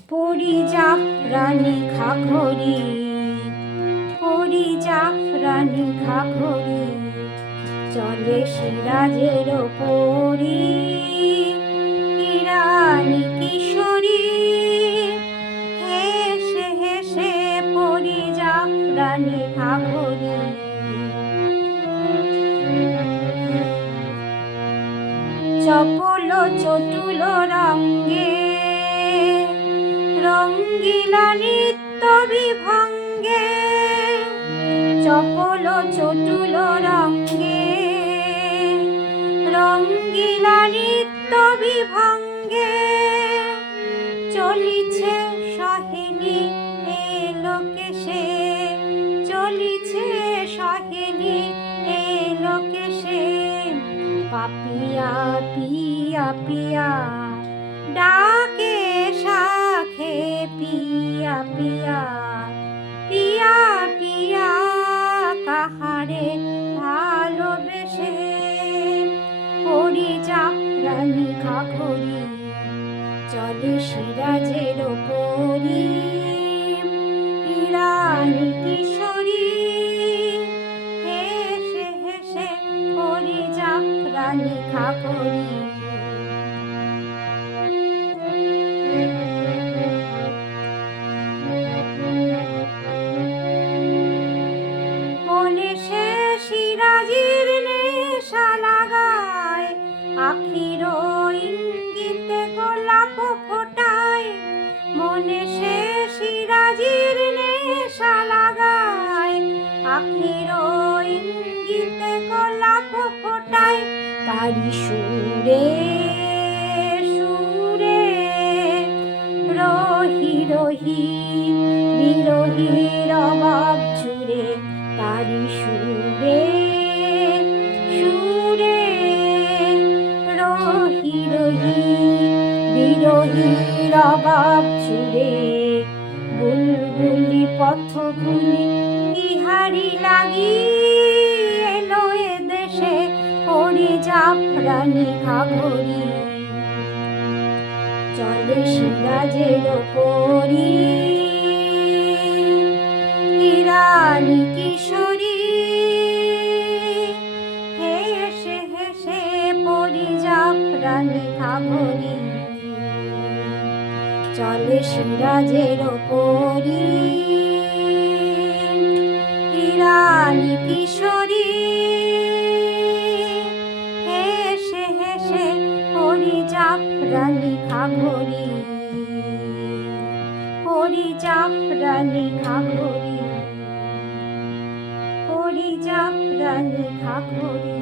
পরিজাফরানি খাখরি, পরিজাফরানি খাখরি, চলে সিরাজের ওপরি, ইরানি কিশোরী, হেসে হেসে পরিজাফরানি খাখরি। চপল চতুল রঙ্গে, রঙ্গিলা নৃত্য বিভঙ্গে, চপল চতুল রঙ্গে, রঙ্গিলা নৃত্য বিভঙ্গে, চলিছে সহেলি এ লোকেশে, চলিছে সহেলি এ লোকেশে, পাপিয়া পিয়া পিয়া ডাকে শাখে, পিয়া পিয়া পিয়া পিয়া কাহারে ভালোবেসে, পরিজাফরানি খাখরি, চলে সিরাজের ওপরি, ইরানি কিশোরী, হেসে হেসে পরিজাফরানি খাখরি। মনে সে সিরাজির নেশা লাগায়, আখির ইঙ্গিতে গোলাপ ফোটায়, মনে সে সিরাজির নেশা লাগায়, আখির ইঙ্গিতে গোলাপ ফোটায়, তারি সুরে সুরে রহি রহি বিরহীর অভাব জুড়ে, তারি সুরে সুরে রহি রহি বিরহীর অভাব জুড়ে, বুলবুলি পথগুলি ইহারি লাগি এলো এ দেশে, পরিজাফরানি খাখরি, চলে সিরাজের ওপরি, ইরানি কিশোরী, হেসে হেসে পরিজাফরানি খাখরি, চলে সিরাজের ওপরি, ইরানি কিশোরী, হেসে হেসে পরিজাফরানি খাখরি, পরিজাফরানি খাখরি, পরিজাফরানি খাখরি।